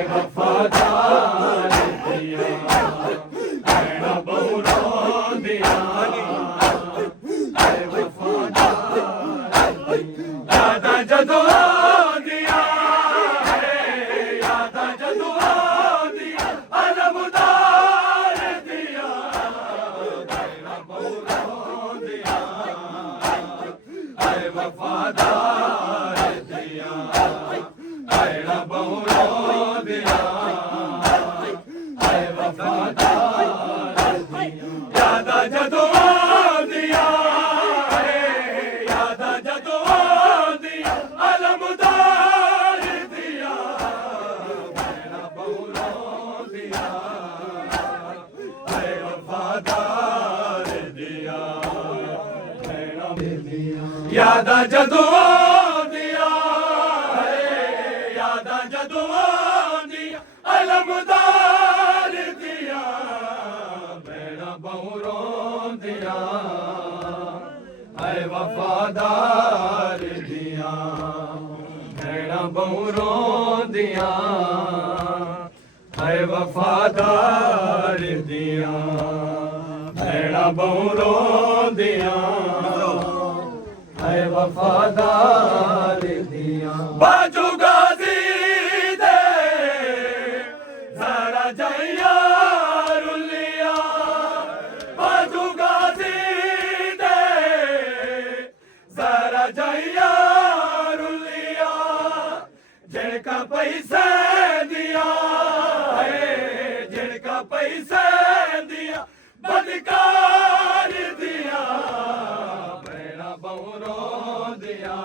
वफादार दिया भैणा बहु रोंदिया वफादार यादा जदों आंदिया यादा जदों आंदिया अलमदार दिया भैणा बहु रोंदिया वफादार दिया भैणा बहु रोंदिया वफादार यादा जदों आंदिया यादा जदों आंदिया अलमदार दिया भैणा बहु रोंदिया वफादार दिया भैणा यादा जदों आंदिया यादा जदों आंदिया अलमदार दिया भैणा बहु रोंदिया वफादार दिया भैणा बहु रोंदिया वफादार दिया भैणा बहु रोंदिया वफादार दिया बाजू गाजी दे जरा जैया रुलिया बाजू गाजी दे जरा जैया रुलिया जिनका पैसे दिया है जिनका पैसे दिया बदकार दिया भैणा बहु रोंदिया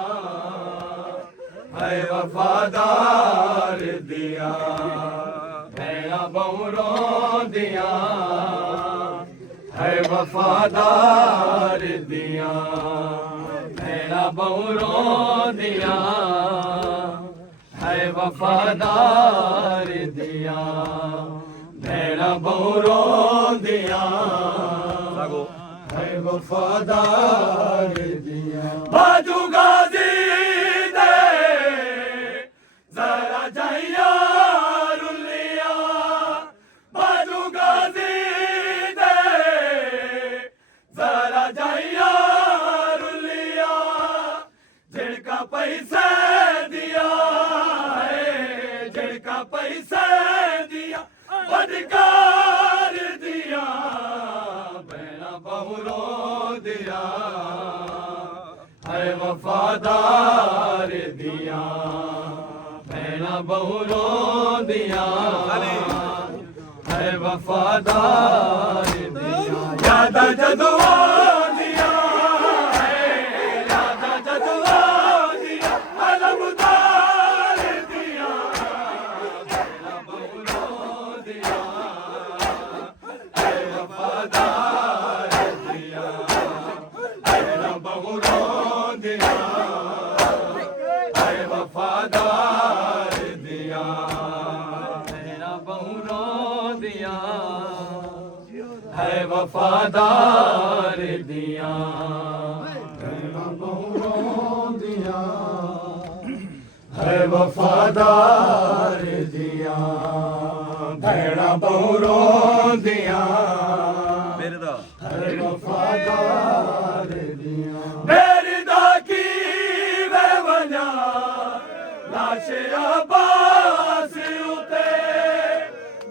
वफादार दिया भैणा बहु रोंदिया वफादार दिया भैणा बहु रोंदिया वफादार दिया भैणा बहु रोंदिया वफादार दिया बाजू गाजी दे जरा जैया रुलिया बाजू गाजी दे जरा जैया रुलिया जिनका पैसे दिया है जिनका पैसे दिया बदकार दिया भैणा बहु रोंदिया वफादार दिया भैणा बहु रोंदिया वफादार दिया यादा जदों आंदिया यादा जदों आंदिया अलमदार दिया भैणा बहु रोंदिया वफादार दिया भैणा बहु रोंदिया वफादार दिया भैणा बहु रोंदिया वफादार दिया भैणा बहु रोंदिया वफादार दिया भैणा बहु रोंदिया वफादार दिया मेरी दाकी वे वजा लाश अब्बास उते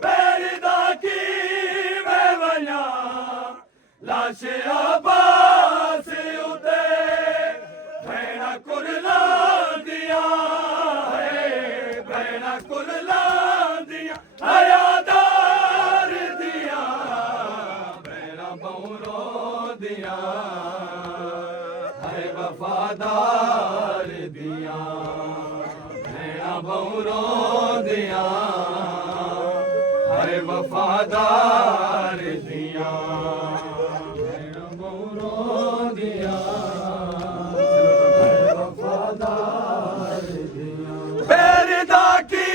मेरी दाकी वे वजा लाश अब्बास उते भैणा कुरला दिया है भैणा कुरला दिया हयादार दिया भैणा बहु रोंदिया वफादार दिया भैणा बहु रोंदिया वफादार दिया भैणा बहु रोंदिया वफादार दिया मेरी दाकी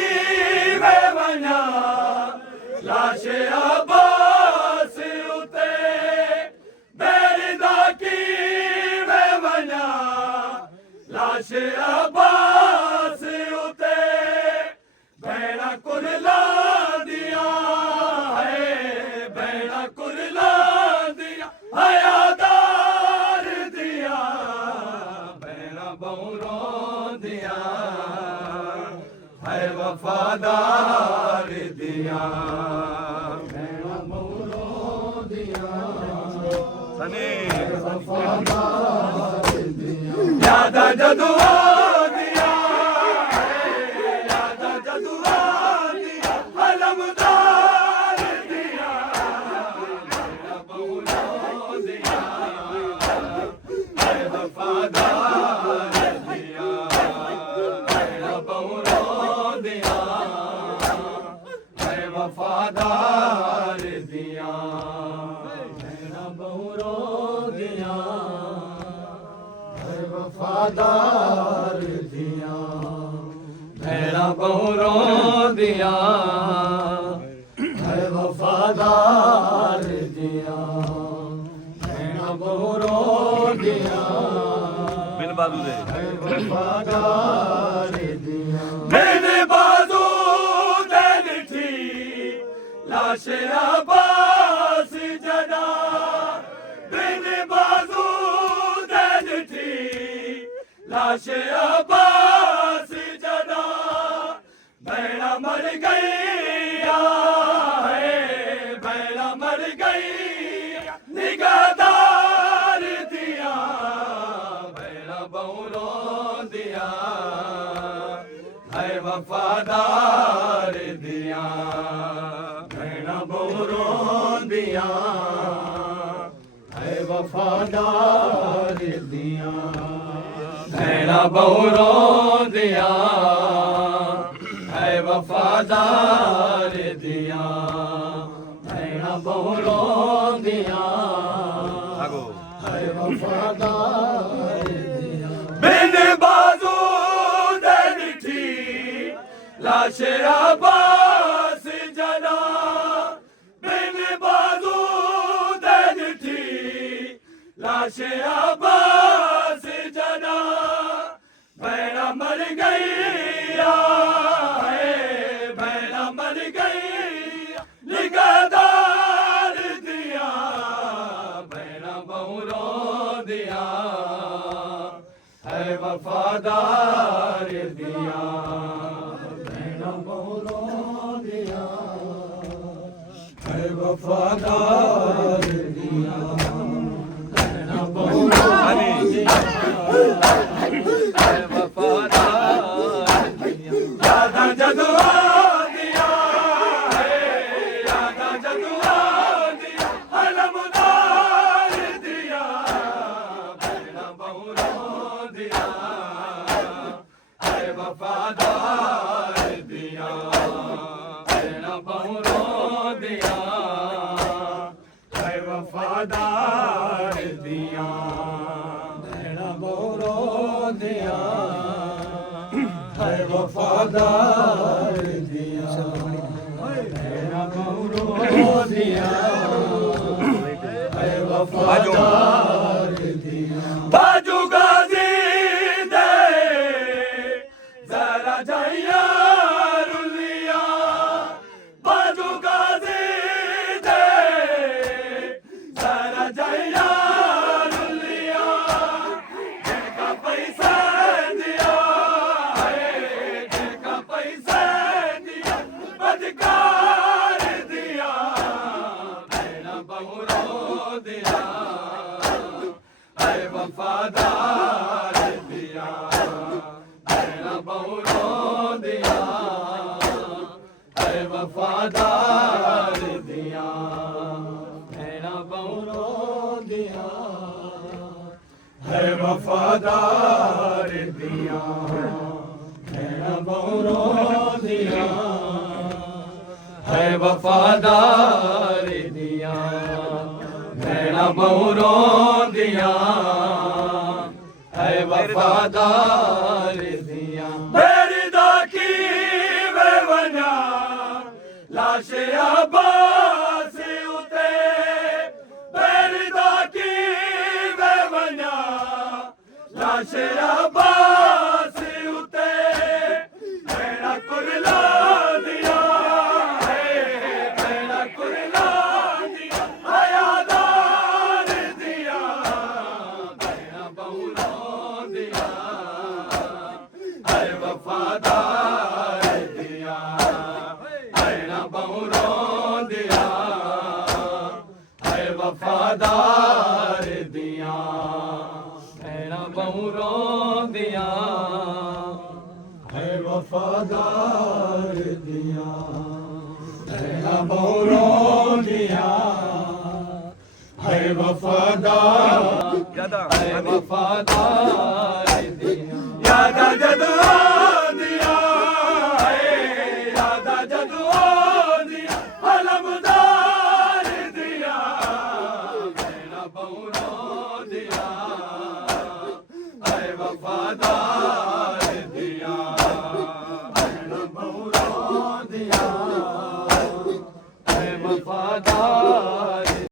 वे वजा लाश अब्बास उते मेरी दाकी वे वजा लाश अब्बास उते भैणा कुरला दिया है, भैड़ा कुरला दिया, हयादार दिया, भैड़ा बहुरो दिया है, वफादार दिया, भैड़ा बहुरो दिया सनी वफादार दिया, यादा जदुआ दिया है, यादा जदुआ दिया, अलमदार दिया, भैड़ा बहुरो दिया है, वफादार दिया, भैड़ा बहुरो दिया है, वफादार दिया, भैड़ा बहुरो दिया है, वफादार दिया, भैड़ा बहुरो दिया है, वफादार दिया, भैड़ा बहुरो दिया बिन बाजू दे है, वफादार दिया, मैंने बाजू दे लिठी लाश अब्बास जदा, मैंने बाजू दे लिठी लाश अब्बास जदा, भैड़ा मर गया है, भैड़ा मर गई, निगाहदार दिया, भैड़ा बहुरो दिया है, वफादार दिया, भैड़ा बहुरो दिया है, वफादार दिया, भैड़ा बहुरो दिया है, वफादार दिया, भैड़ा बहुरो दिया आगो है, वफादार दिया, मैंने बाजू दे लिठी लाश अब्बास जदा, मैंने बाजू दे लिठी लाश अब्बास जदा, भैड़ा मर गया है, भैड़ा मर गई, निगाहदार दिया, भैड़ा बहुरो दिया है, वफादार दिया, भैड़ा बहुरो दिया है, वफादार दिया, भैड़ा बहुरो दिया है, वफादार दिया, यादा जदुआ दिया है, यादा जदुआ दिया, अलमदार दिया, भैड़ा बहुरो दिया है, वफादार दिया, भैड़ा बहुरो दिया है, वफादार दिया, भैड़ा बहुरो दिया है, वफादार दिया, भैड़ा बहुरो दिया है, वफादार दिया, बाजू गाजी दे जरा जाइया रुलिया, बाजू गाजी दे जरा जाइया रुलिया, जिनका पैसा दिया है, जिनका पैसा दिया, बदकार दिया, भैड़ा बहुरो दिया है, वफादार दिया, भैड़ा बहुरो दिया है, वफादार दिया, भैड़ा बहुरो दिया है, वफादार दिया, भैड़ा बहुरो दिया है, वफादार दिया, भैड़ा बहुरो दिया है, वफादार दिया, मेरी दाकी वे वना लाश अब्बास उते, मेरी दाकी वे वना लाश अब्बास उते, भैड़ा कुरला दिया ਹੈ ਵਫਾਦਾਰ ਦੀਆਂ ਨੈਣਾ ਬੋਰੋਂ ਦੀਆਂ ਹੈ ਵਫਾਦਾਰ ਜਿਆਦਾ ਹੈ ਵਫਾਦਾਰ ਦੀਆਂ ਯਾਦਾਂ ਜਦੋਂ ਆਉਂਦੀਆਂ ਹੈ ਯਾਦਾਂ ਜਦੋਂ ਆਉਂਦੀਆਂ ਹਲਮਦਾਰ ਦੀਆਂ ਨੈਣਾ ਬੋਰੋਂ ਦੀਆਂ ਹੈ ਵਫਾਦਾਰ ਦੀਆਂ ਨੈਣਾ ਬੋਰੋਂ ਦੀਆਂ ਹੈ ਵਫਾਦਾਰ